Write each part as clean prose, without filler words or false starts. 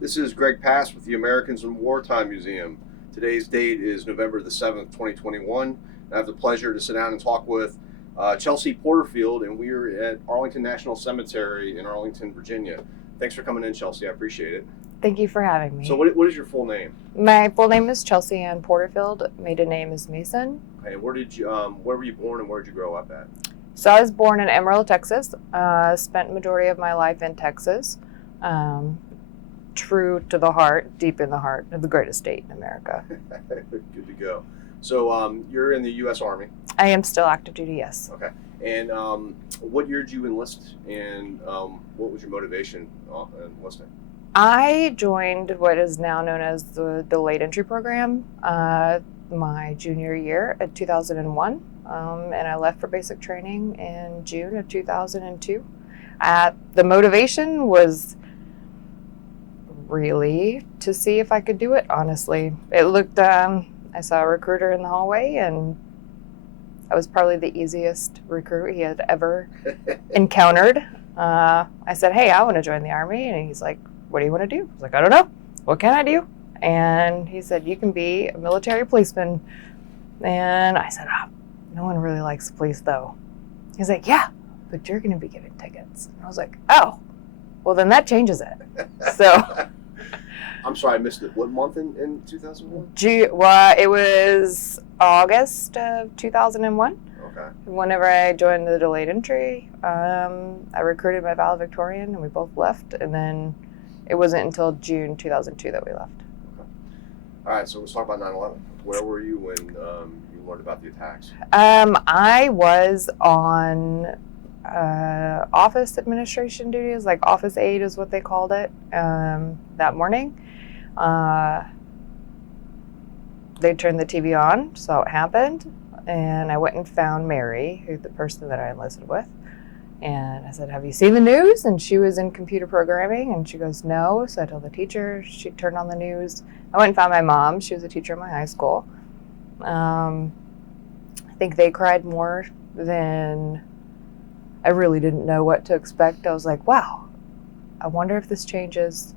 This is Greg Pass with the Americans in Wartime Museum. Today's date is November the 7th, 2021. I have the pleasure to sit down and talk with Chelsea Porterfield, and we're at Arlington National Cemetery in Arlington, Virginia. Thanks for coming in, Chelsea. I appreciate it. Thank you for having me. So what is your full name? My full name is Chelsea Ann Porterfield. Maiden name is Mason. Okay, where were you born and where did you grow up at? So I was born in Amarillo, Texas. Spent the majority of my life in Texas. True to the heart, deep in the heart of the greatest state in America. Good to go. So you're in the U.S. Army. I am still active duty, yes. Okay. And what year did you enlist, and what was your motivation in enlisting? I joined what is now known as the Delayed Entry Program my junior year in 2001, and I left for basic training in June of 2002. The motivation was really to see if I could do it, honestly. It looked, I saw a recruiter in the hallway, and I was probably the easiest recruit he had ever encountered. I said, hey, I want to join the Army, and he's like, what do you want to do? I was like, I don't know. What can I do? And he said, you can be a military policeman. And I said, no one really likes the police, though. He's like, yeah, but you're going to be given tickets. And I was like, oh, well, then that changes it. So I'm sorry, I missed it. What month in 2001? Well, it was August of 2001. Okay. Whenever I joined the delayed entry, I recruited my valedictorian, and we both left. And then it wasn't until June 2002 that we left. Okay. All right, so let's talk about 9/11. Where were you when you learned about the attacks? I was on office administration duties, like office aide is what they called it, that morning. They turned the TV on, saw what happened, and I went and found Mary, the person that I enlisted with. And I said, have you seen the news? And she was in computer programming, and she goes, no. So I told the teacher. She turned on the news. I went and found my mom. She was a teacher in my high school. I think they cried more than I really didn't know what to expect. I was like, wow, I wonder if this changes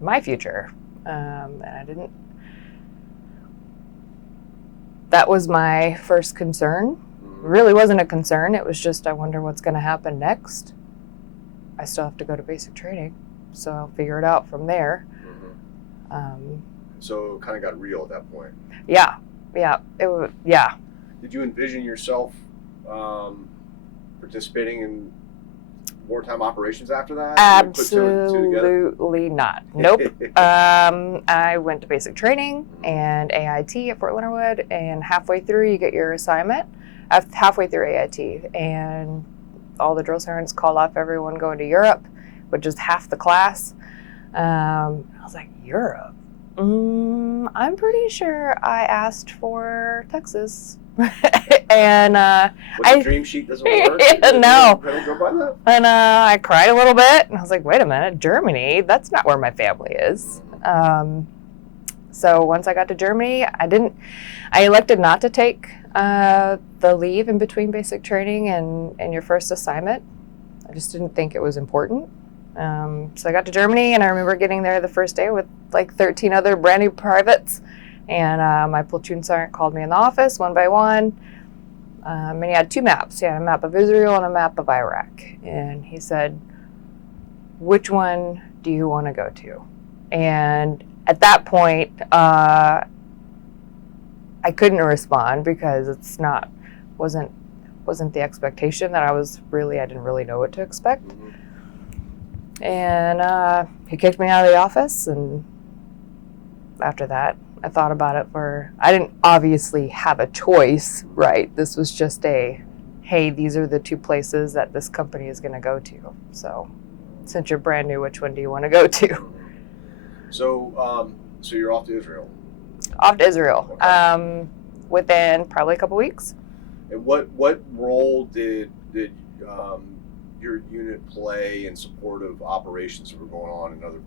my future. And I didn't. That was my first concern. It really wasn't a concern. It was just, I wonder what's going to happen next. I still have to go to basic training, so I'll figure it out from there. Mm-hmm. So it kind of got real at that point. Yeah. Did you envision yourself participating in wartime operations after that? Absolutely not. Nope. I went to basic training and AIT at Fort Leonard Wood, and halfway through you get your assignment. Halfway through AIT, and all the drill sergeants called off everyone going to Europe, which is half the class. I was like, Europe? I'm pretty sure I asked for Texas. And the dream sheet doesn't work? No. Go by that? And I cried a little bit, and I was like, wait a minute, Germany? That's not where my family is. So once I got to Germany, I elected not to take the leave in between basic training and your first assignment. I just didn't think it was important. So I got to Germany, and I remember getting there the first day with like 13 other brand new privates. And my platoon sergeant called me in the office one by one. And he had two maps. He had a map of Israel and a map of Iraq. And he said, which one do you want to go to? And at that point, I couldn't respond because wasn't the expectation that I didn't really know what to expect. Mm-hmm. And he kicked me out of the office, and after that, I thought about it I didn't obviously have a choice, right? This was just hey, these are the two places that this company is going to go to. So since you're brand new, which one do you want to go to? So you're off to Israel? Off to Israel. Okay. Within probably a couple weeks. And what role did your unit play in support of operations that were going on in other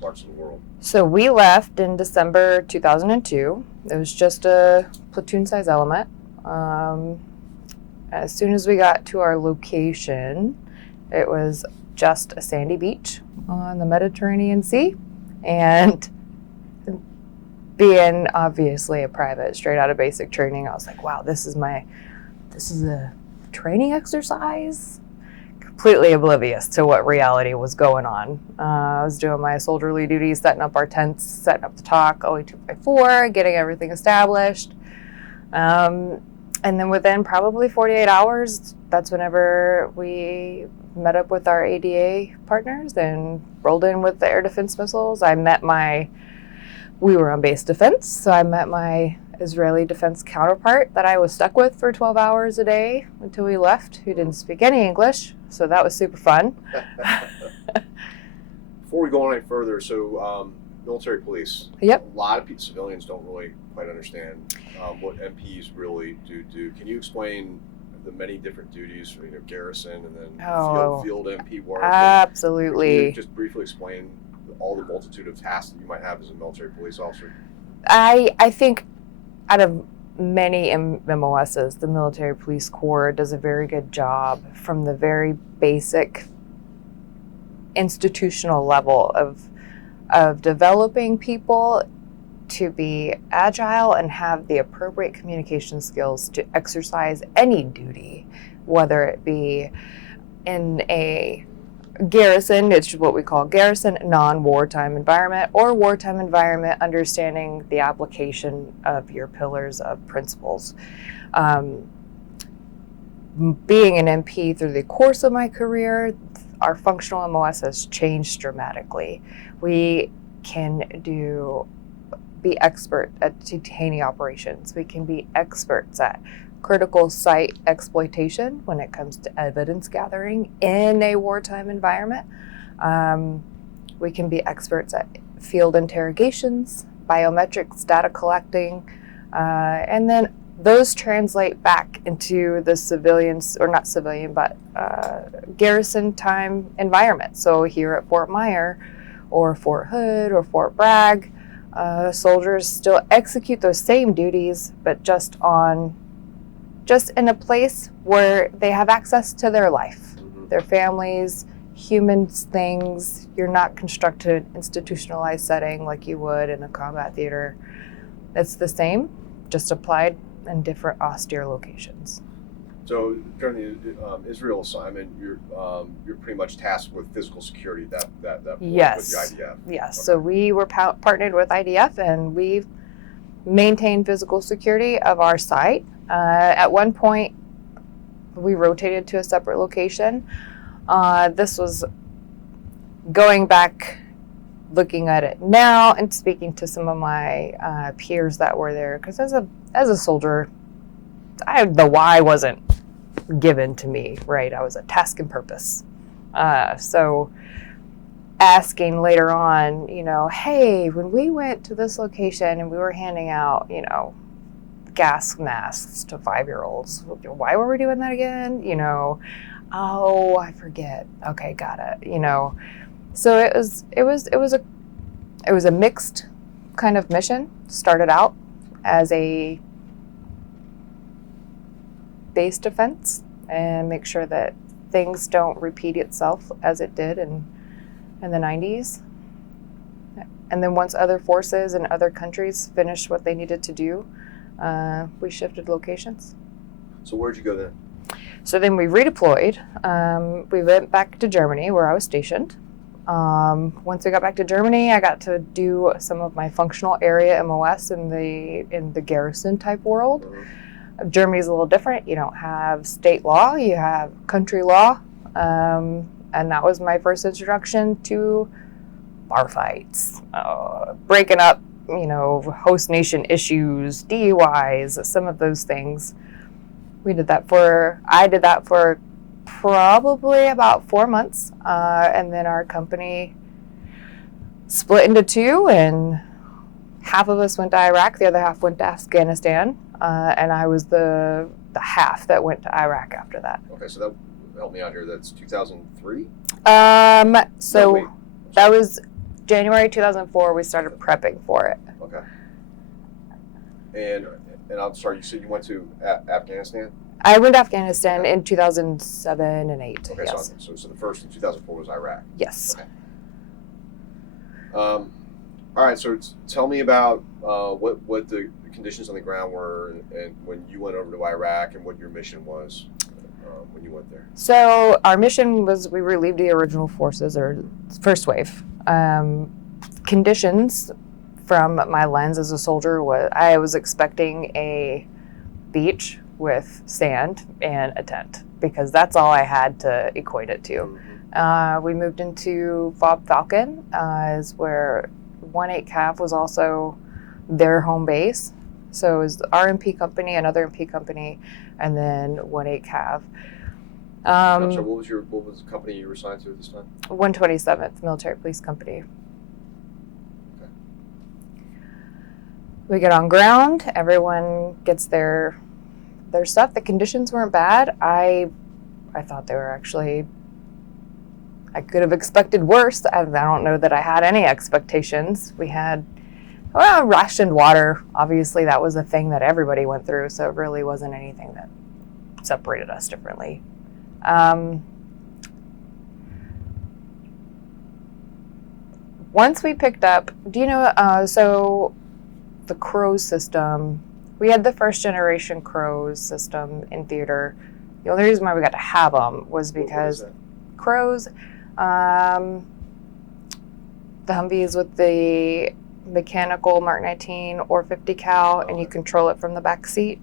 parts of the world? So we left in December 2002. It was just a platoon-size element. As soon as we got to our location, it was just a sandy beach on the Mediterranean Sea, and being obviously a private straight out of basic training, I was like, wow, this is a training exercise. Completely oblivious to what reality was going on. I was doing my soldierly duties, setting up our tents, setting up the talk, going 2x4, getting everything established. And then within probably 48 hours, that's whenever we met up with our ADA partners and rolled in with the air defense missiles. We were on base defense, so I met my Israeli defense counterpart that I was stuck with for 12 hours a day until we left, who didn't speak any English, so that was super fun. Before we go on any further, so military police. Yep. A lot of civilians don't really quite understand what MPs really do. Can you explain the many different duties, garrison and then field MP work? Absolutely. Can you just briefly explain all the multitude of tasks that you might have as a military police officer? I think out of many MOSs, the Military Police Corps does a very good job from the very basic institutional level of developing people to be agile and have the appropriate communication skills to exercise any duty, whether it be in a garrison, it's what we call garrison, non-wartime environment, or wartime environment, understanding the application of your pillars of principles. Being an MP through the course of my career, our functional MOS has changed dramatically. We can be expert at detaining operations. We can be experts at critical site exploitation when it comes to evidence gathering in a wartime environment. We can be experts at field interrogations, biometrics, data collecting, and then those translate back into the civilians, or not civilian, but garrison time environment. So here at Fort Myer or Fort Hood or Fort Bragg, soldiers still execute those same duties, but just in a place where they have access to their life, their families, humans, things. You're not constructed an institutionalized setting like you would in a combat theater. It's the same, just applied in different austere locations. So during the Israel assignment, you're pretty much tasked with physical security that yes. with the IDF. Yes. Okay. So we were partnered with IDF, and we maintained physical security of our site. At one point, we rotated to a separate location. This was going back, looking at it now, and speaking to some of my peers that were there. Because as a soldier, the why wasn't given to me, right? I was a task and purpose. So asking later on, hey, when we went to this location and we were handing out, gas masks to 5-year-olds. Why were we doing that again? Oh, I forget. Okay, got it. So it was a mixed kind of mission. Started out as a base defense and make sure that things don't repeat itself as it did in the 90s. And then once other forces in other countries finished what they needed to do, we shifted locations. So where'd you go then? So then we redeployed. We went back to Germany where I was stationed. Once we got back to Germany, I got to do some of my functional area MOS in the garrison type world. Mm-hmm. Germany's a little different. You don't have state law, you have country law. And that was my first introduction to bar fights, breaking up host nation issues, DUIs, some of those things. I did that for probably about 4 months. And then our company split into two, and half of us went to Iraq, the other half went to Afghanistan. And I was the half that went to Iraq after that. Okay, so that help me out here. That's 2003? So that was January 2004, we started prepping for it. Okay. And I'm sorry, you said you went to Afghanistan? I went to Afghanistan in 2007 and 8. Okay, yes. so the first in 2004 was Iraq? Yes. Okay. All right, so tell me about what the conditions on the ground were, and when you went over to Iraq, and what your mission was when you went there. So our mission was we relieved the original forces, or first wave. Conditions from my lens as a soldier was I was expecting a beach with sand and a tent, because that's all I had to equate it to. We moved into Fob Falcon, is where 1/8 Cav was also their home base. So it was our MP company, another MP company, and then 1/8 Cav. I'm sorry, what was the company you were assigned to at this time? 127th Military Police Company. Okay. We get on ground. Everyone gets their stuff. The conditions weren't bad. I thought they were actually. I could have expected worse. I don't know that I had any expectations. We had rationed water. Obviously, that was a thing that everybody went through, so it really wasn't anything that separated us differently. Once we picked up, so the Crows system, we had the first generation Crows system in theater. The only reason why we got to have them was because Crows, the Humvees with the mechanical Mark 19 or 50 cal, and you control it from the back seat.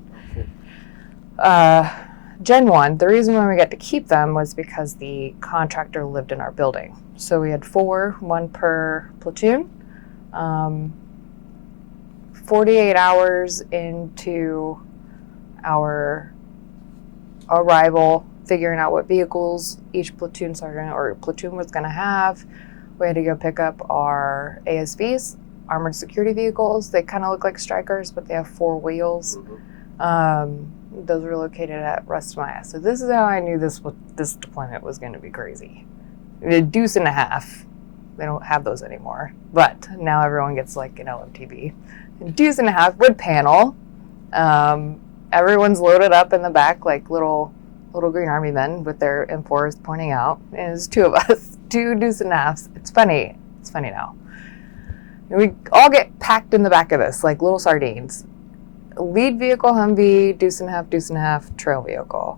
Gen 1, the reason why we got to keep them was because the contractor lived in our building. So we had 4, 1 per platoon. 48 hours into our arrival, figuring out what vehicles each platoon sergeant or platoon was going to have, we had to go pick up our ASVs, armored security vehicles. They kind of look like Strikers, but they have 4 wheels. Those were located at Rustmaya. So this is how I knew this deployment was going to be crazy. A deuce and a half. They don't have those anymore. But now everyone gets like an LMTV. A deuce and a half wood panel. Everyone's loaded up in the back like little green army men with their M4s pointing out. And it's 2 of us, 2 deuce and a halves. It's funny. It's funny now. And we all get packed in the back of this like little sardines. Lead vehicle Humvee, deuce and a half, trail vehicle.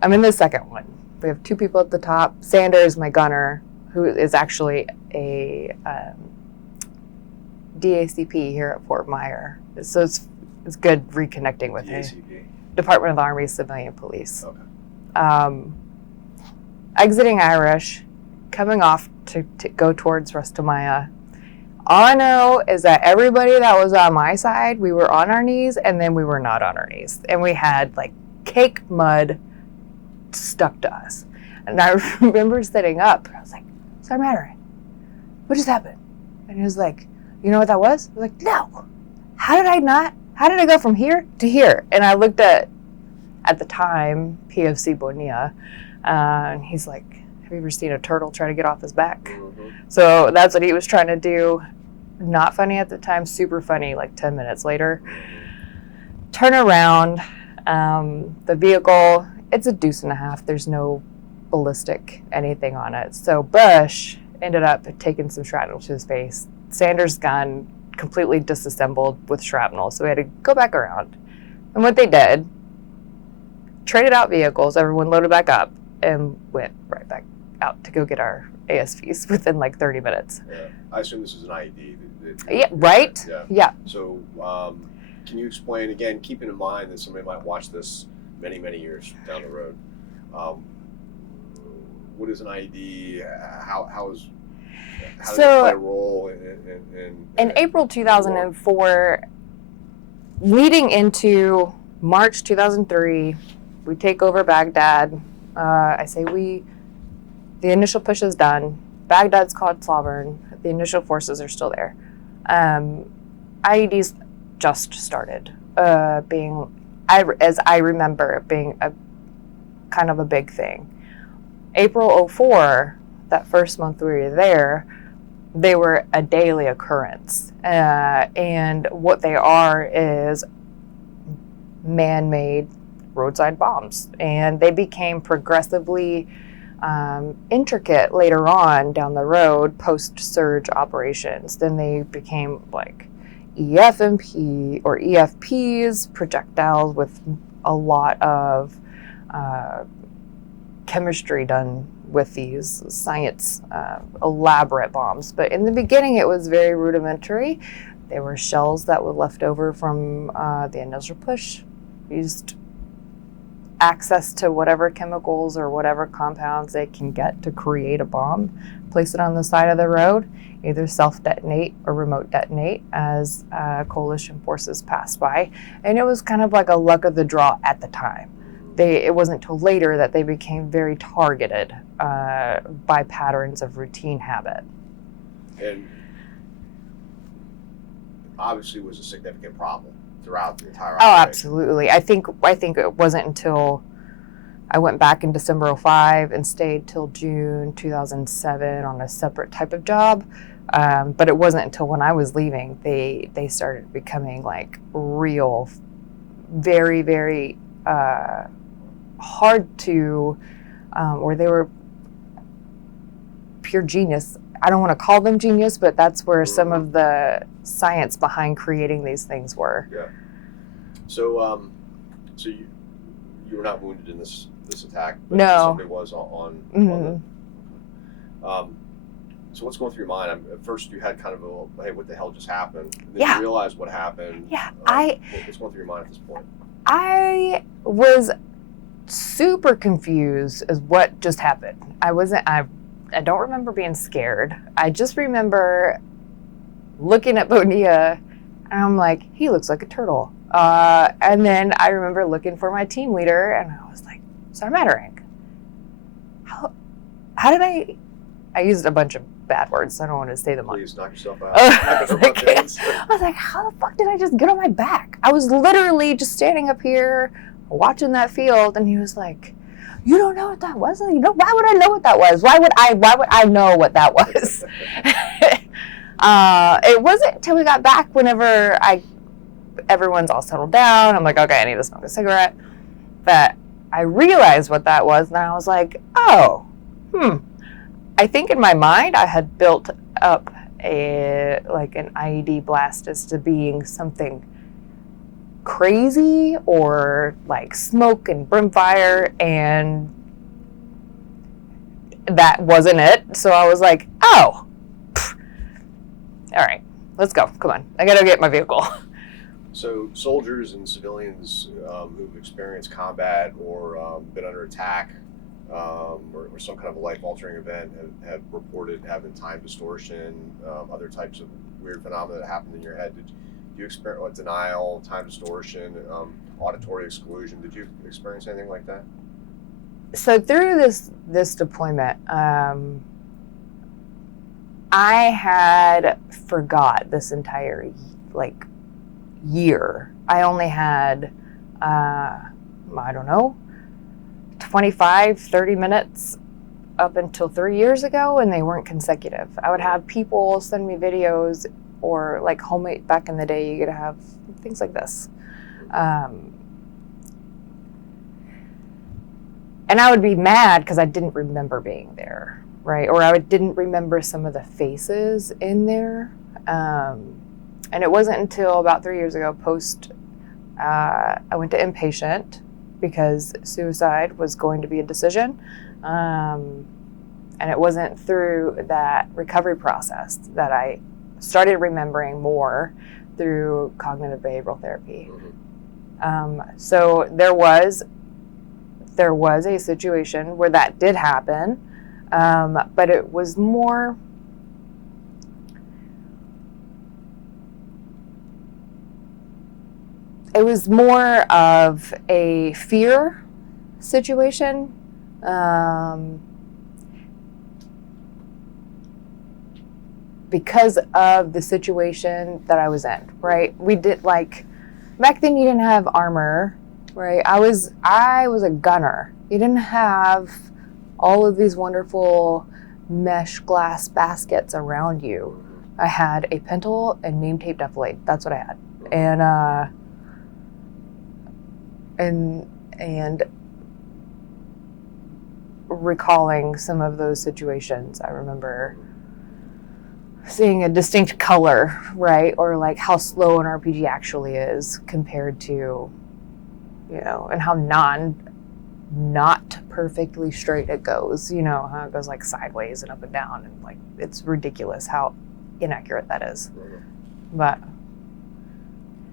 I'm in the second one. We have 2 people at the top. Sanders, my gunner, who is actually a DACP here at Fort Myer. So it's good reconnecting with him. Department of the Army Civilian Police. Okay. Exiting Irish, coming off to go towards Rustamaya. All I know is that everybody that was on my side, we were on our knees, and then we were not on our knees. And we had like cake mud stuck to us. And I remember sitting up, and I was like, Sergeant Mattern, what just happened? And he was like, you know what that was? I was like, no. How did I go from here to here? And I looked at the time, PFC Bonilla, and he's like, have you ever seen a turtle try to get off his back? So that's what he was trying to do. Not funny at the time, super funny like 10 minutes later. Turn around, the vehicle, it's a deuce and a half. There's no ballistic anything on it. So Bush ended up taking some shrapnel to his face. Sanders' gun completely disassembled with shrapnel. So we had to go back around. And what they did, traded out vehicles, everyone loaded back up, and went right back out to go get our ASVs within like 30 minutes. Yeah. I assume this is an IED. Yeah, right? Yeah. So can you explain, again, keeping in mind that somebody might watch this many, many years down the road, what is an IED? How does it play a role in April 2004, leading into March 2003, we take over Baghdad. The initial push is done. Baghdad's called sovereign. The initial forces are still there. IEDs just started being, as I remember, being a kind of a big thing. April 04, that first month we were there, they were a daily occurrence. And what they are is man-made roadside bombs. And they became progressively intricate later on down the road, post-surge operations. Then they became like EFMP or EFPs, projectiles with a lot of chemistry done with these science, elaborate bombs. But in the beginning, it was very rudimentary. They were shells that were left over from the initial push, used access to whatever chemicals or whatever compounds they can get to create a bomb, place it on the side of the road, either self-detonate or remote detonate as coalition forces passed by. And it was kind of like a luck of the draw at the time. It wasn't until later that they became very targeted by patterns of routine habit. And obviously was a significant problem throughout the entire operation. Oh, absolutely. I think it wasn't until I went back in December 2005 and stayed till June 2007 on a separate type of job. But it wasn't until when I was leaving they started becoming like real, very, very hard to, or they were pure genius. I don't want to call them genius, but that's where some of the science behind creating these things were. Yeah. So, so you were not wounded in this attack, but no. Somebody was on the. So what's going through your mind? At first, you had kind of a, hey, what the hell just happened? And then you realized what happened. Yeah, what's going through your mind at this point? I was super confused as what just happened. I don't remember being scared. I just remember looking at Bonilla and I'm like, he looks like a turtle. And then I remember looking for my team leader and I was like, Sergeant, how did I used a bunch of bad words, so I don't want to say them. Please knock yourself out. I was like, how the fuck did I just get on my back? I was literally just standing up here watching that field, and he was like, you don't know what that was? You know, why would I know what that was? Why would I know what that was? It wasn't until we got back, whenever everyone's all settled down, I'm like, okay, I need to smoke a cigarette, that I realized what that was, and I was like, oh, I think in my mind I had built up an IED blast as to being something crazy or like smoke and brimfire, and that wasn't it. So I was like, oh, all right, let's go. Come on, I gotta get my vehicle. So soldiers and civilians who've experienced combat or been under attack or some kind of a life-altering event have reported having time distortion, other types of weird phenomena that happened in your head. Did you experience denial, time distortion, auditory exclusion? Did you experience anything like that? So through this deployment, I had forgot this entire year. I only had I don't know, 25, 30 minutes up until 3 years ago, and they weren't consecutive. I would have people send me videos, or like homemade, back in the day, you could have things like this. And I would be mad because I didn't remember being there, right? Or I didn't remember some of the faces in there. And it wasn't until about 3 years ago, I went to inpatient because suicide was going to be a decision. And it wasn't through that recovery process that I started remembering more through cognitive behavioral therapy. So there was a situation where that did happen, but it was more of a fear situation. Because of the situation that I was in, right? We did back then you didn't have armor, right? I was a gunner. You didn't have all of these wonderful mesh glass baskets around you. I had a pintle and name tape defilade. That's what I had. And recalling some of those situations. I remember seeing a distinct color, right? Or like how slow an RPG actually is compared to, and how not perfectly straight it goes, how it goes like sideways and up and down, and like it's ridiculous how inaccurate that is. But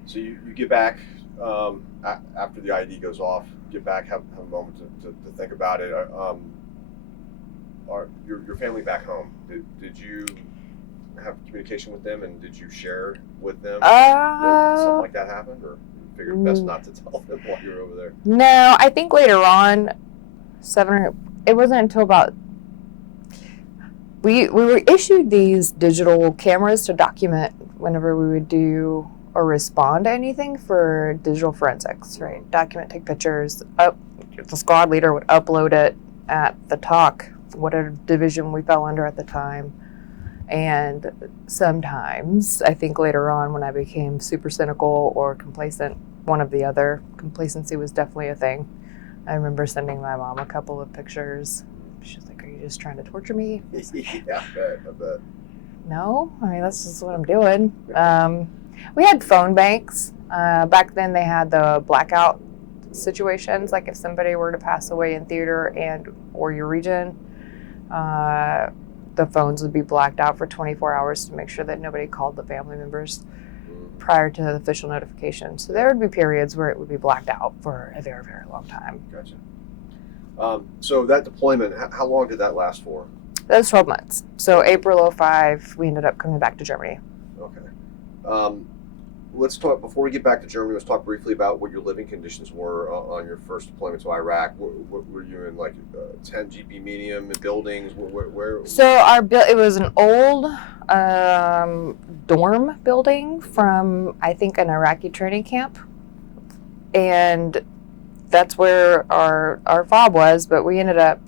so you get back after the ID goes off, get back, have a moment to think about it. Are your family back home, did you have communication with them, and did you share with them that something like that happened, or you figured best not to tell them while you were over there? No, I think later on, it wasn't until about, we were issued these digital cameras to document whenever we would do or respond to anything for digital forensics, right? Document, take pictures. The squad leader would upload it at the TOC, whatever division we fell under at the time. And sometimes, I think later on when I became super cynical or complacent, one of the other, complacency was definitely a thing. I remember sending my mom a couple of pictures. She was like, "Are you just trying to torture me?" Yeah, I bet. No, I mean, that's just what I'm doing. We had phone banks. Back then they had the blackout situations, like if somebody were to pass away in theater or your region, the phones would be blacked out for 24 hours to make sure that nobody called the family members prior to the official notification. So there would be periods where it would be blacked out for a very, very long time. Gotcha. So that deployment, how long did that last for? That was 12 months. So April 2005, we ended up coming back to Germany. Okay. Let's talk, before we get back to Germany, let's talk briefly about what your living conditions were on your first deployment to Iraq. What were you in, like 10 GP medium buildings? Where? So it was an old dorm building from, I think, an Iraqi training camp. And that's where our fob was, but we ended up,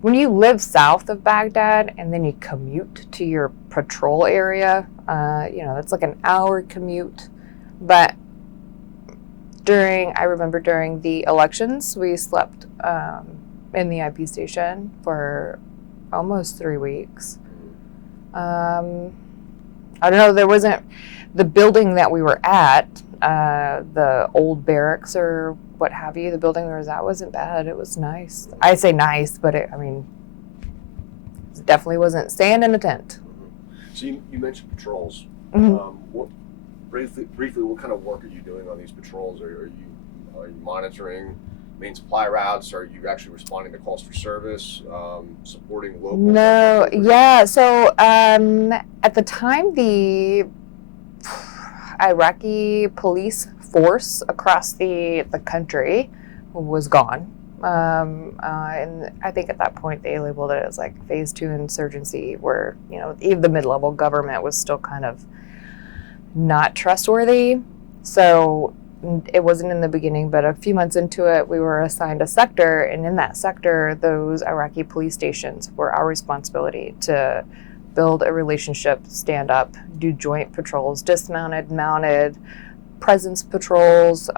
when you live south of Baghdad and then you commute to your patrol area, that's like an hour commute. But I remember during the elections, we slept in the IP station for almost 3 weeks. I don't know, there wasn't, the building that we were at, the old barracks or what have you, the building we was at wasn't bad. It was nice. I say nice, but it definitely wasn't staying in a tent. So you mentioned patrols. Mm-hmm. Briefly, what kind of work are you doing on these patrols? Are you monitoring main supply routes? Are you actually responding to calls for service, supporting local? No, yeah. So at the time, the Iraqi police force across the country was gone. And I think at that point they labeled it as like phase 2 insurgency, where, even the mid-level government was still kind of not trustworthy. So it wasn't in the beginning, but a few months into it, we were assigned a sector, and in that sector, those Iraqi police stations were our responsibility to build a relationship, stand up, do joint patrols, dismounted, mounted, presence patrols.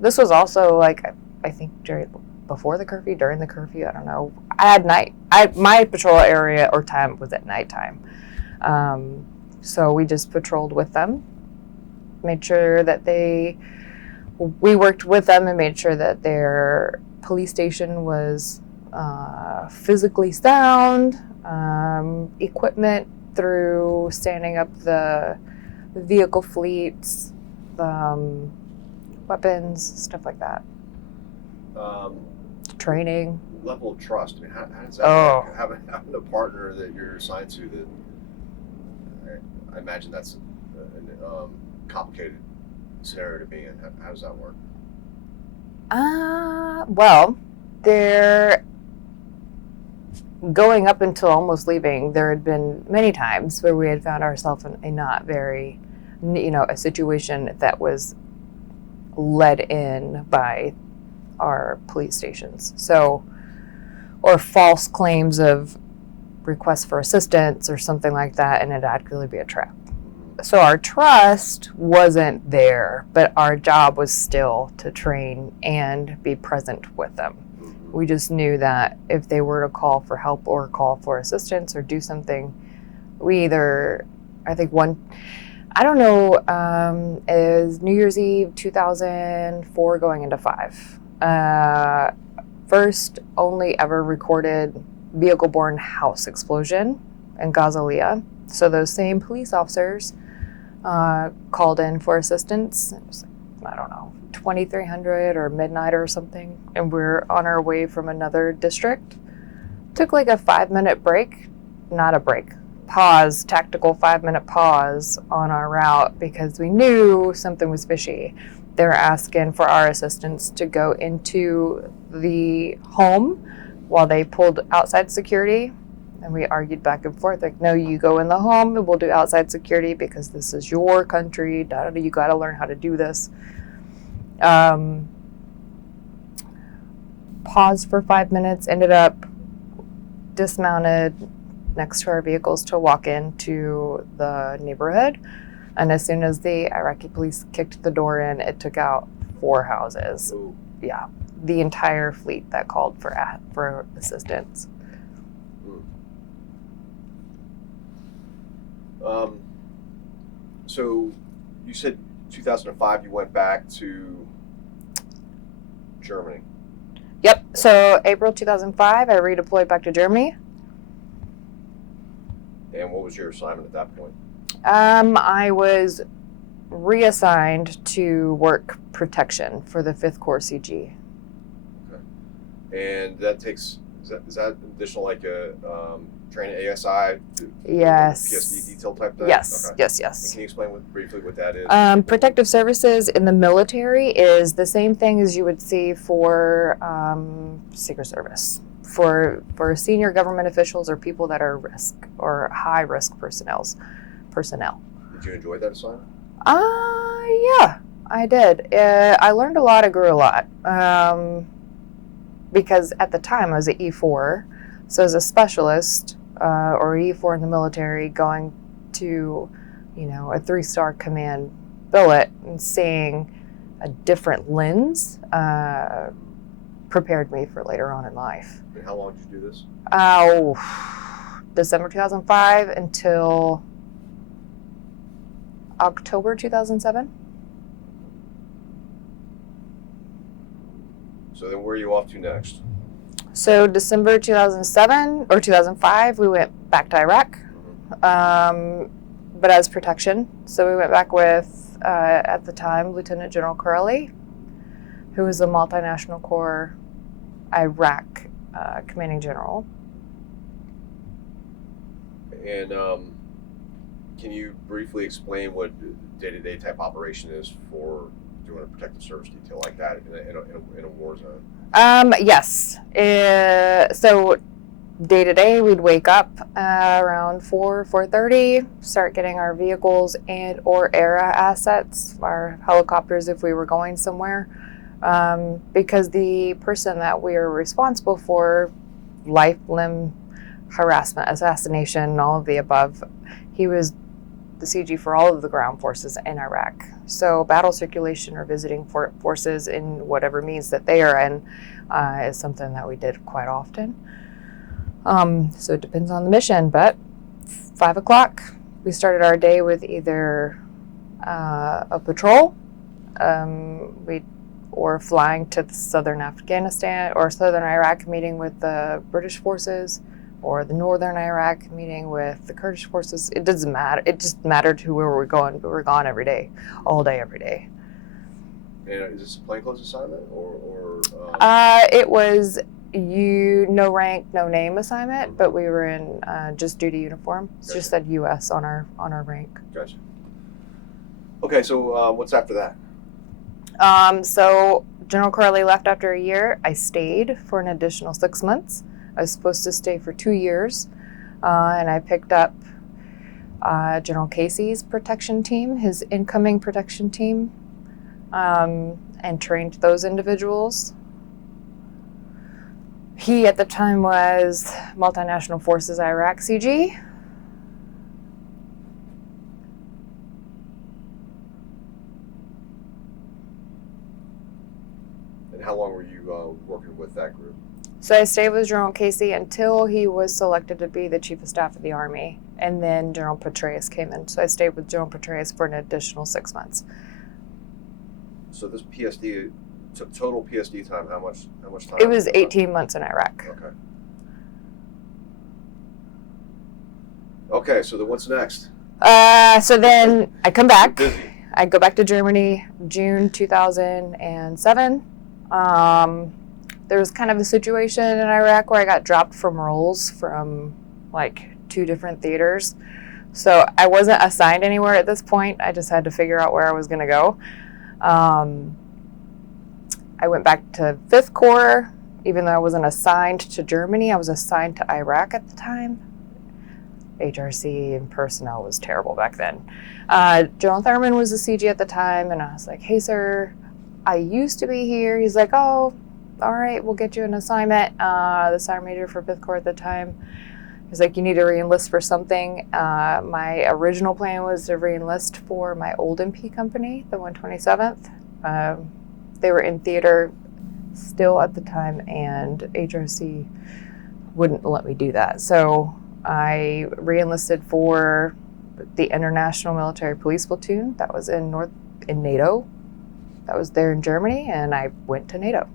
This was also like, I think before the curfew, during the curfew, I don't know. I had my patrol area or time was at nighttime. So we just patrolled with them, made sure that we worked with them and made sure that their police station was physically sound, equipment through standing up the vehicle fleets, weapons, stuff like that. Training. Level of trust. I mean, how does that work? Having a partner that you're assigned to, that I imagine that's a complicated scenario to be in. How does that work? Well, going up until almost leaving, there had been many times where we had found ourselves in a not very, a situation that was led in by our police stations. So, or false claims of requests for assistance or something like that, and it'd actually be a trap. So our trust wasn't there, but our job was still to train and be present with them. We just knew that if they were to call for help or call for assistance or do something, we either, I think I don't know, is New Year's Eve 2004 going into 5. First only ever recorded vehicle-borne house explosion in Gazalia. So those same police officers called in for assistance. It was, I don't know, 2300 or midnight or something, and we're on our way from another district. Took like a 5-minute break, not a break, pause, tactical 5-minute pause on our route because we knew something was fishy. They were asking for our assistance to go into the home while they pulled outside security. And we argued back and forth, like, no, you go in the home and we'll do outside security because this is your country. You got to learn how to do this. Paused for 5 minutes, ended up dismounted next to our vehicles to walk into the neighborhood. And as soon as the Iraqi police kicked the door in, it took out 4 houses. Ooh. Yeah, the entire fleet that called for assistance. So you said 2005 you went back to Germany. Yep. So April 2005, I redeployed back to Germany. And what was your assignment at that point? I was reassigned to work protection for the 5th Corps CG. Okay. And that takes, is that additional like a training ASI? Yes. PSD detail type thing? Yes, Okay. yes. And can you explain briefly what that is? Protective services in the military is the same thing as you would see for Secret Service. For senior government officials or people that are risk or high risk personnel. Did you enjoy that assignment? Yeah, I did. I learned a lot. I grew a lot. Because at the time I was an E4, so as a specialist or E4 in the military, going to, a 3-star command billet and seeing a different lens prepared me for later on in life. And how long did you do this? December 2005 until October 2007. So then where are you off to next? So December 2007 or 2005, we went back to Iraq, but as protection. So we went back with, at the time, Lieutenant General Corelli, who was the Multinational Corps Iraq commanding general. And can you briefly explain what day-to-day type operation is for doing a protective service detail like that in a war zone? Yes. So day to day, we'd wake up around 4:30, start getting our vehicles and or air assets, our helicopters if we were going somewhere, because the person that we are responsible for, life, limb harassment, assassination, all of the above, he was the CG for all of the ground forces in Iraq. So battle circulation or visiting forces in whatever means that they are in is something that we did quite often. So it depends on the mission, but 5 o'clock, we started our day with either a patrol, or flying to southern Afghanistan or southern Iraq, meeting with the British forces, or the northern Iraq, meeting with the Kurdish forces. It doesn't matter. It just mattered who we were going, but we were gone every day, all day, every day. And is this a plainclothes assignment or It was no rank, no name assignment, but we were in just duty uniform. It just said U.S. on our rank. Gotcha. Okay, so what's after that? So General Corley left after a year. I stayed for an additional 6 months. I was supposed to stay for 2 years, and I picked up General Casey's protection team, his incoming protection team, and trained those individuals. He, at the time, was Multinational Forces Iraq CG. And how long were you working with that group? So I stayed with General Casey until he was selected to be the Chief of Staff of the Army. And then General Petraeus came in. So I stayed with General Petraeus for an additional 6 months. So this PSD, total PSD time, how much time? It was 18 months in Iraq. Okay. Okay, so then what's next? So then I come back. You're busy. I go back to Germany, June 2007. There was kind of a situation in Iraq where I got dropped from roles from like 2 different theaters. So I wasn't assigned anywhere at this point. I just had to figure out where I was going to go. I went back to 5th Corps, even though I wasn't assigned to Germany. I was assigned to Iraq at the time. HRC and personnel was terrible back then. General Thurman was the CG at the time, and I was like, hey, sir, I used to be here. He's like, oh, all right, we'll get you an assignment. The sergeant major for 5th Corps at the time. He's like, you need to re-enlist for something. My original plan was to re-enlist for my old MP company, the 127th. They were in theater still at the time, and HRC wouldn't let me do that. So I re-enlisted for the International Military Police Platoon that was in NATO. That was there in Germany, and I went to NATO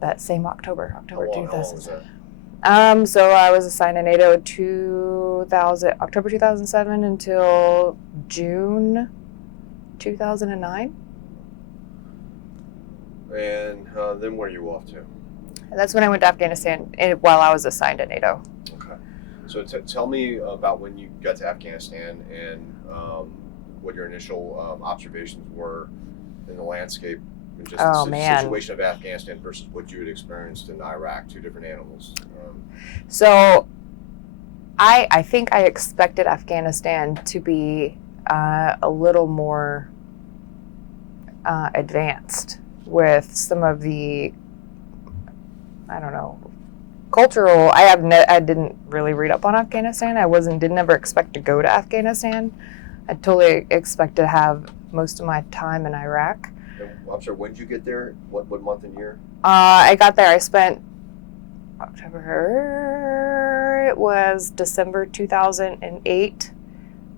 that same October 2007. So I was assigned to NATO October 2007 until June 2009. And then where are you off to? And that's when I went to Afghanistan while I was assigned to NATO. Okay. So tell me about when you got to Afghanistan and what your initial observations were in the landscape and just the situation of Afghanistan versus what you had experienced in Iraq, 2 different animals. So I think I expected Afghanistan to be a little more advanced with some of the, I don't know, cultural. I didn't really read up on Afghanistan. Didn't ever expect to go to Afghanistan. I totally expect to have most of my time in Iraq. I'm sorry, when did you get there? What month and year? I got there, I spent October, it was December 2008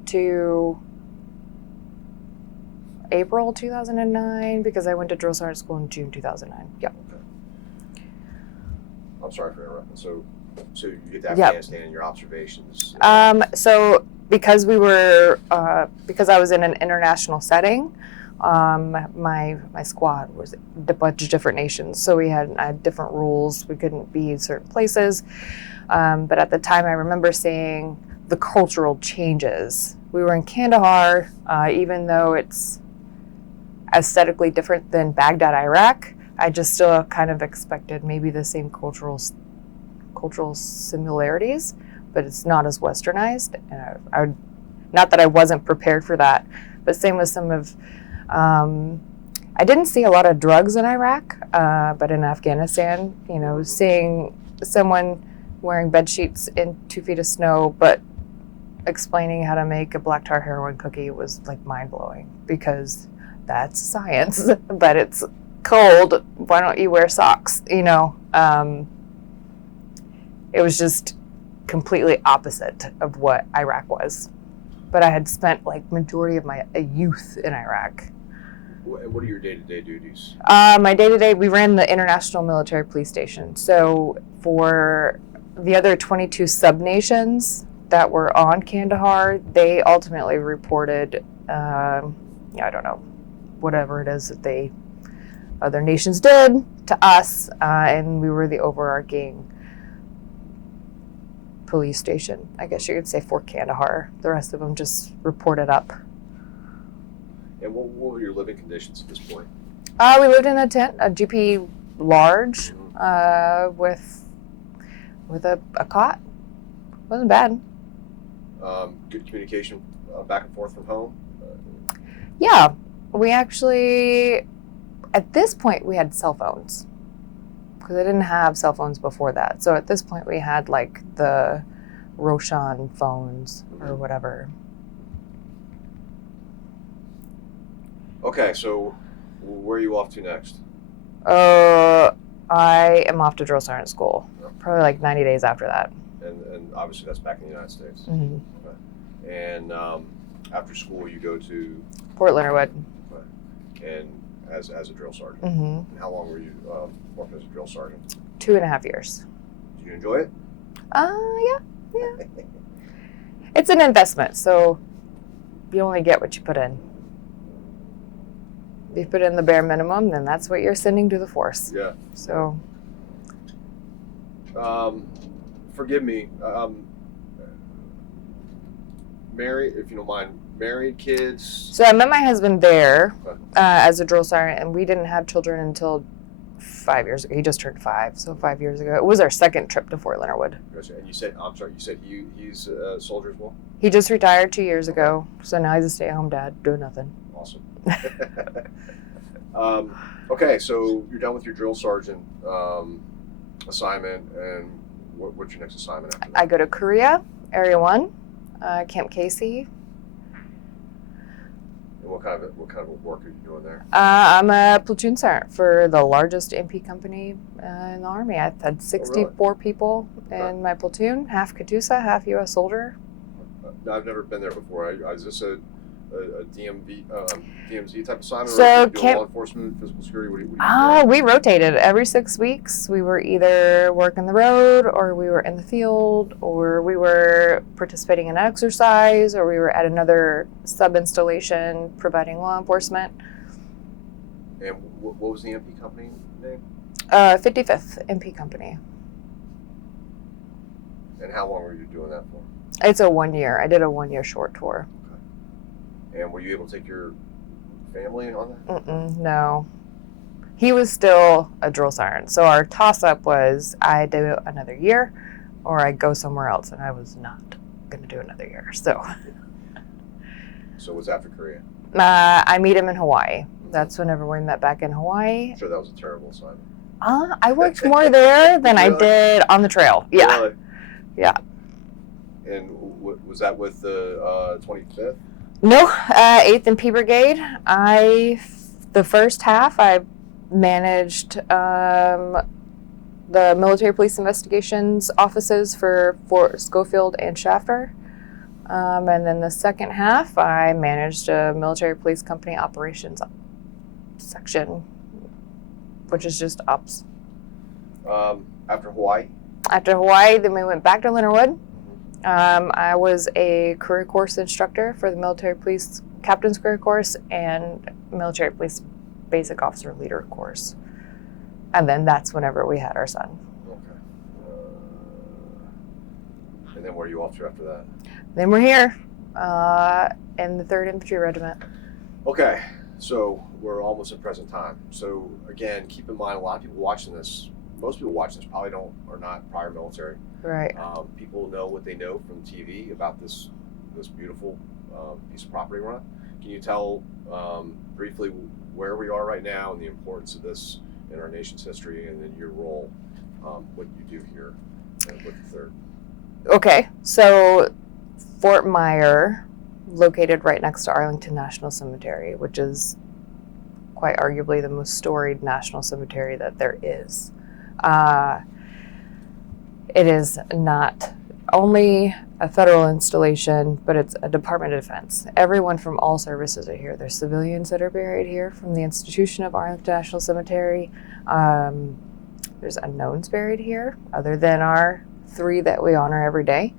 to April 2009 because I went to drill sergeant school in June 2009. Yep. Okay. I'm sorry for interrupting. So you get to Afghanistan and your observations. So because I was in an international setting, my squad was a bunch of different nations, so we had different rules. We couldn't be in certain places, but at the time I remember seeing the cultural changes. We were in Kandahar, even though it's aesthetically different than Baghdad, Iraq. I just still kind of expected maybe the same cultural similarities, but it's not as westernized. And not that I wasn't prepared for that, but same with some of. I didn't see a lot of drugs in Iraq, but in Afghanistan, seeing someone wearing bed sheets in 2 feet of snow, but explaining how to make a black tar heroin cookie was like mind blowing because that's science, but it's cold. Why don't you wear socks? It was just completely opposite of what Iraq was. But I had spent like majority of my youth in Iraq. What are your day-to-day duties? My day-to-day, we ran the International Military Police Station. So for the other 22 sub-nations that were on Kandahar, they ultimately reported, I don't know, whatever it is that other nations did to us, and we were the overarching police station, I guess you could say, for Kandahar. The rest of them just reported up. And what were your living conditions at this point? We lived in a tent, a GP large, with a cot. Wasn't bad. Good communication back and forth from home? Yeah. We actually, at this point, we had cell phones. Because I didn't have cell phones before that. So at this point, we had like the Roshan phones or whatever. Okay, so where are you off to next? Okay. I am off to drill sergeant school. Probably like 90 days after that. And obviously that's back in the United States. Mm-hmm. Okay. And after school you go to Fort Leonard Wood. Okay. And as a drill sergeant. Mm-hmm. And how long were you working as a drill sergeant? 2.5 years. Did you enjoy it? Yeah. It's an investment, so you only get what you put in. If you put in the bare minimum, then that's what you're sending to the force. Yeah. So. Forgive me. Married, if you don't mind, married, kids? So I met my husband there as a drill sergeant, and we didn't have children until 5 years ago. He just turned 5, so 5 years ago. It was our second trip to Fort Leonard Wood. And you said, I'm sorry, you said he's a soldier as well? He just retired 2 years ago, so now he's a stay-at-home dad, doing nothing. Awesome. Okay, so you're done with your drill sergeant assignment, and what's your next assignment after that? I go to Korea, Area 1, Camp Casey. And what kind of work are you doing there? I'm a platoon sergeant for the largest MP company in the Army. I've had 64 people in my platoon, half Catoosa, half U.S. soldier. I've never been there before. Is this a DMZ type assignment, So or law enforcement, physical security? What do you do? We rotated every 6 weeks. We were either working the road, or we were in the field, or we were participating in exercise, or we were at another sub-installation providing law enforcement. And what was the MP company name? 55th MP company. And how long were you doing that for? It's a 1 year. I did a 1 year short tour. And were you able to take your family on that? No. He was still a drill sergeant. So our toss-up was I do another year or I go somewhere else. And I was not going to do another year. So what's after Korea? I meet him in Hawaii. That's whenever we met back in Hawaii. I'm sure that was a terrible assignment. I worked more there than I did on the trail. Yeah. Really? Yeah. And was that with the 25th? No, 8th MP Brigade. The first half, I managed the military police investigations offices for Fort Schofield and Shafter. And then the second half, I managed a military police company operations section, which is just ops. After Hawaii? After Hawaii, then we went back to Leonard Wood. I was a career course instructor for the military police captain's career course and military police basic officer leader course. And then that's whenever we had our son. Okay. And then where are you off to after that? Then we're here in the 3rd Infantry Regiment. Okay, so we're almost in present time. So again, keep in mind, a lot of people watching this, most people watching this probably are not prior military. Right. People know what they know from TV about this beautiful piece of property we're on. Can you tell briefly where we are right now and the importance of this in our nation's history, and then your role, what you do here with the 3rd? Okay, so Fort Myer, located right next to Arlington National Cemetery, which is quite arguably the most storied national cemetery that there is. It is not only a federal installation, but it's a Department of Defense. Everyone from all services are here. There's civilians that are buried here from the institution of Arlington National Cemetery. There's unknowns buried here, other than our 3 that we honor every day.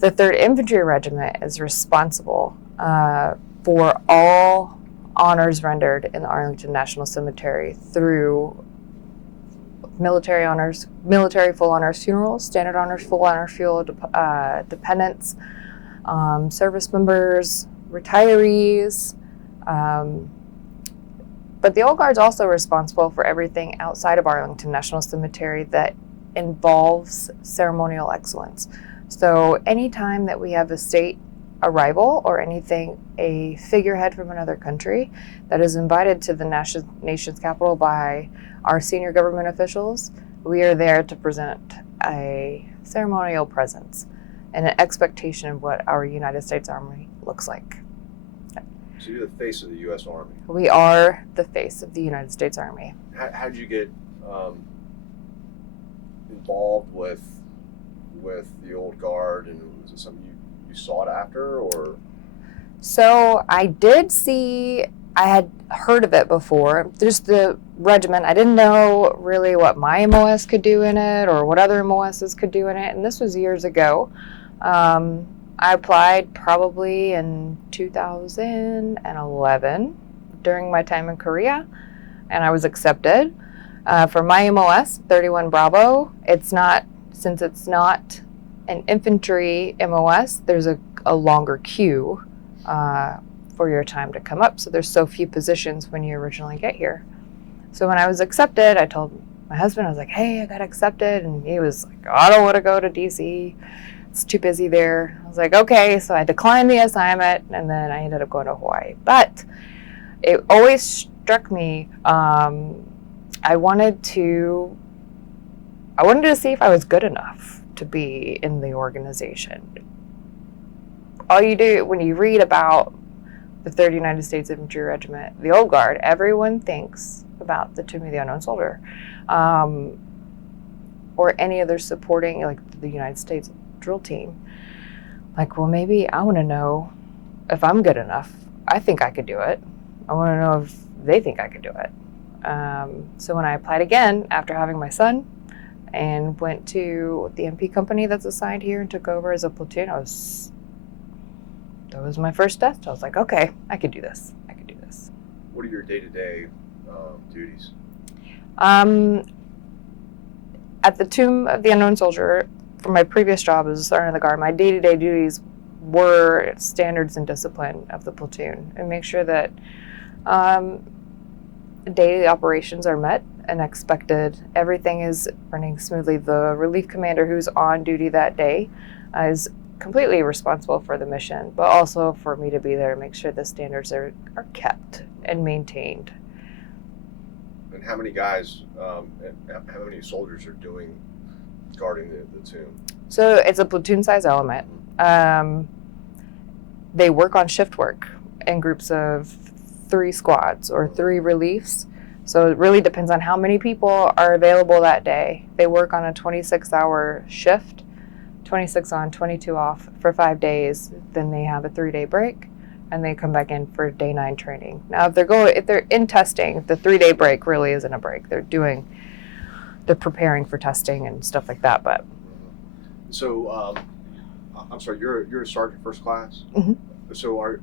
The 3rd Infantry Regiment is responsible for all honors rendered in the Arlington National Cemetery through military honors, military full honors funerals, standard honors, full honors funeral, dependents, service members, retirees. But the Old Guard's also responsible for everything outside of Arlington National Cemetery that involves ceremonial excellence. So anytime that we have a state arrival or anything, a figurehead from another country that is invited to the nation's capital by our senior government officials, we are there to present a ceremonial presence and an expectation of what our United States Army looks like. So you're the face of the U.S. Army. We are the face of the United States Army. How did you get involved with the old guard, and was it something you sought after, or? So I did see, I had heard of it before. There's the regiment. I didn't know really what my MOS could do in it or what other MOSs could do in it. And this was years ago. I applied probably in 2011 during my time in Korea, and I was accepted. For my MOS, 31 Bravo, since it's not an infantry MOS, there's a longer queue for your time to come up. So there's so few positions when you originally get here. So when I was accepted, I told my husband, I was like, hey, I got accepted. And he was like, oh, I don't want to go to DC. It's too busy there. I was like, okay. So I declined the assignment, and then I ended up going to Hawaii. But it always struck me, I wanted to see if I was good enough to be in the organization. All you do when you read about the 3rd United States Infantry Regiment, the Old Guard, everyone thinks about the Tomb of the Unknown Soldier, or any other supporting, like the United States drill team. Like, well, maybe I want to know if I'm good enough. I think I could do it. I want to know if they think I could do it. So when I applied again after having my son and went to the MP company that's assigned here and took over as a platoon, that was my first test. I was like, okay, I could do this. What are your day-to-day duties? At the Tomb of the Unknown Soldier, for my previous job as a sergeant of the guard, my day-to-day duties were standards and discipline of the platoon and make sure that daily operations are met and expected. Everything is running smoothly. The relief commander who's on duty that day is completely responsible for the mission, but also for me to be there to make sure the standards are kept and maintained. And how many guys, how many soldiers are guarding the tomb? So it's a platoon-size element. They work on shift work in groups of 3 squads or 3 reliefs. So it really depends on how many people are available that day. They work on a 26-hour shift, 26 on, 22 off for 5 days. Then they have a 3-day break, and they come back in for day 9 training. Now, if they're in testing, the 3-day break really isn't a break. They're preparing for testing and stuff like that. But so, I'm sorry, you're a sergeant first class. Mm-hmm. So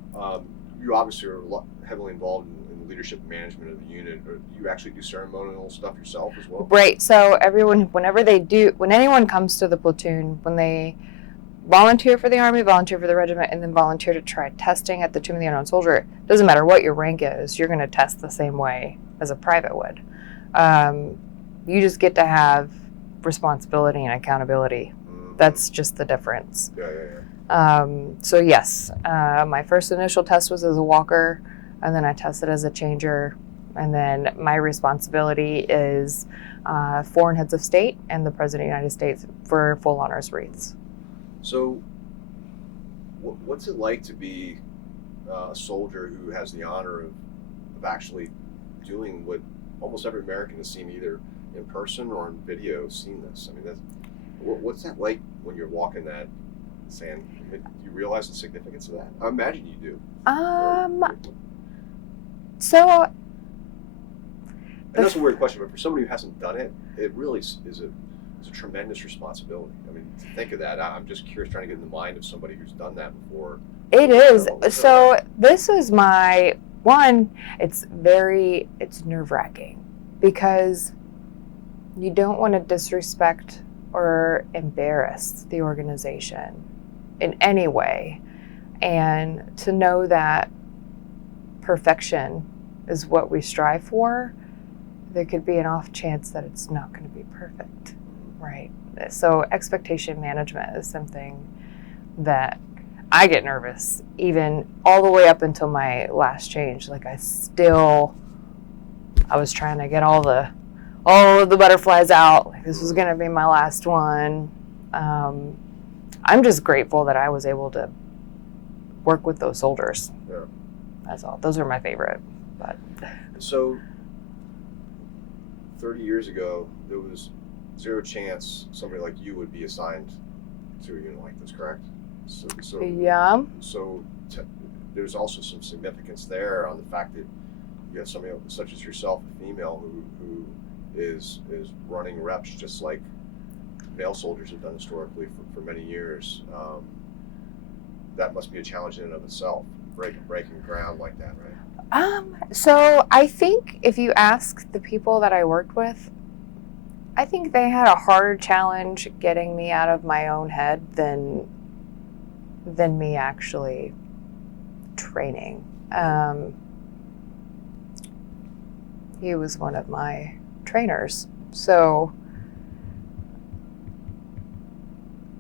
you obviously are heavily involved in the leadership and management of the unit. Or you actually do ceremonial stuff yourself as well? Right. So when anyone comes to the platoon, when they volunteer for the Army, volunteer for the regiment, and then volunteer to try testing at the Tomb of the Unknown Soldier, it doesn't matter what your rank is, you're going to test the same way as a private would. You just get to have responsibility and accountability. Mm-hmm. That's just the difference. Yeah. So yes, my first initial test was as a walker, and then I tested as a changer, and then my responsibility is foreign heads of state and the President of the United States for full honors wreaths. So what's it like to be a soldier who has the honor of actually doing what almost every American has seen either in person or in video, seen this? I mean, what's that like when you're walking that sand? Do you realize the significance of that? I imagine you do. So. And that's a weird question, but for somebody who hasn't done it, it really is a tremendous responsibility. I mean, to think of that, I'm just curious, trying to get in the mind of somebody who's done that before. It is. So this is my one. It's nerve-wracking because you don't want to disrespect or embarrass the organization in any way, and to know that perfection is what we strive for, there could be an off chance that it's not going to be perfect, right? So expectation management is something that I get nervous, even all the way up until my last change. Like I was trying to get all of the butterflies out. Like this was going to be my last one. I'm just grateful that I was able to work with those soldiers. Yeah. That's all. Those are my favorite. But so 30 years ago, there was zero chance somebody like you would be assigned to a unit like this, correct? Yeah. So there's also some significance there on the fact that you have somebody such as yourself, a female, who is running reps just like male soldiers have done historically for many years. That must be a challenge in and of itself, breaking ground like that, right? So I think if you ask the people that I worked with, I think they had a harder challenge getting me out of my own head than me actually training. He was one of my trainers. So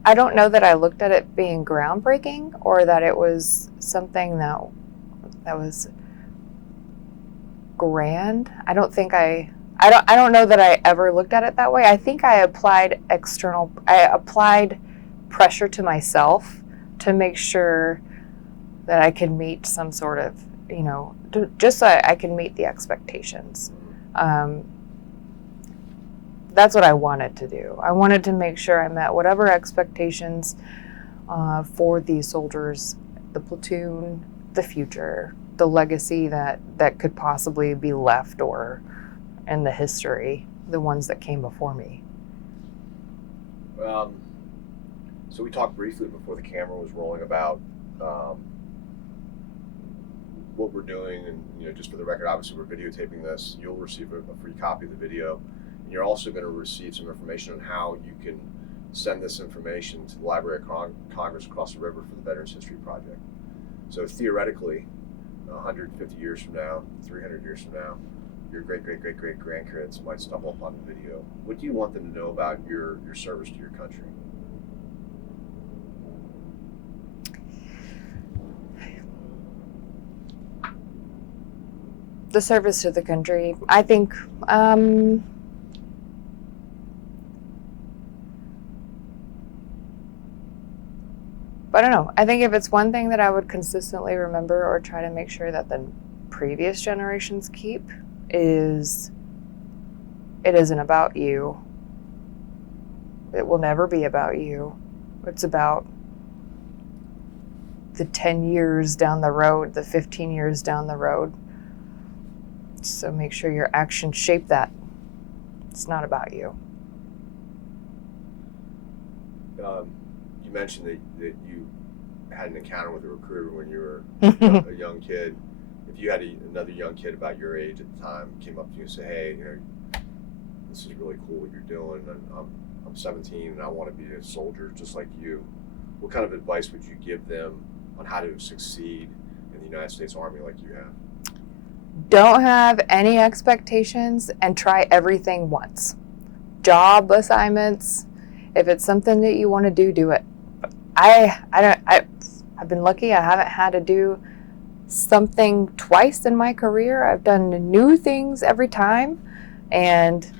I don't know that I looked at it being groundbreaking or that it was something that was grand. I don't know that I ever looked at it that way. I think I applied pressure to myself to make sure that I could meet some sort of, just so I can meet the expectations. That's what I wanted to do. I wanted to make sure I met whatever expectations for these soldiers, the platoon, the future, the legacy that could possibly be left or in the history, the ones that came before me. So we talked briefly before the camera was rolling about what we're doing, and just for the record, obviously we're videotaping this. You'll receive a free copy of the video, and you're also going to receive some information on how you can send this information to the Library of Congress across the river for the Veterans History Project. So theoretically, 150 years from now, 300 years from now, your great-great-great-great-grandkids might stumble upon the video. What do you want them to know about your service to your country? The service to the country, I think, but I don't know. I think if it's one thing that I would consistently remember or try to make sure that the previous generations keep is it isn't about you. It will never be about you. It's about the 10 years down the road, the 15 years down the road. So make sure your actions shape that. It's not about you. You mentioned that you had an encounter with a recruiter when you were a young kid. If you had another young kid about your age at the time came up to you and said, "Hey, this is really cool what you're doing, and I'm 17 and I want to be a soldier just like you," what kind of advice would you give them on how to succeed in the United States Army like you have? Don't have any expectations and try everything once. Job assignments, if it's something that you want to do, do it. I've been lucky. I haven't had to do something twice in my career. I've done new things every time, and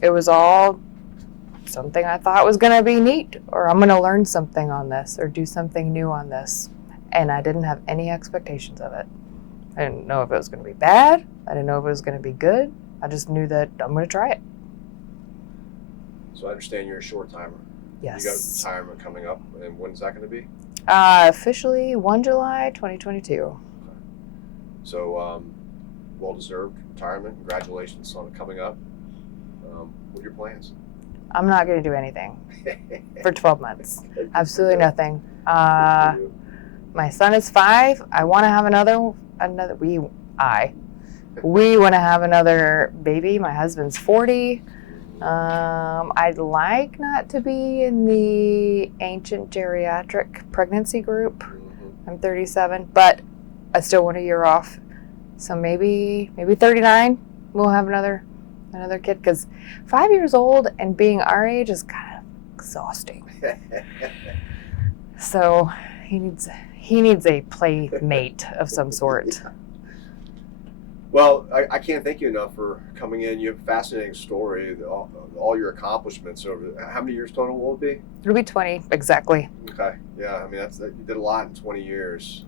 it was all something I thought was going to be neat, or I'm going to learn something on this or do something new on this, and I didn't have any expectations of it. I didn't know if it was going to be bad. I didn't know if it was going to be good. I just knew that I'm going to try it. So I understand you're a short timer. Yes. You got retirement coming up, and when's that going to be? Officially 1 July 2022. Okay. So well-deserved retirement. Congratulations on it coming up. What are your plans? I'm not going to do anything for 12 months. Absolutely nothing. My son is 5. I want to have we want to have another baby. My husband's 40. I'd like not to be in the ancient geriatric pregnancy group. I'm 37, but I still want a year off. So maybe 39 we'll have another kid, because 5 years old and being our age is kind of exhausting. So he needs a playmate of some sort. Well, I can't thank you enough for coming in. You have a fascinating story, all your accomplishments over how many years total will it be? It'll be 20 exactly. Okay, yeah. I mean, you did a lot in 20 years.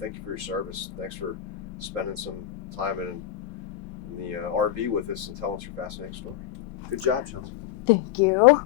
Thank you for your service. Thanks for spending some time in the RV with us and telling us your fascinating story. Good job, Chelsea. Thank you.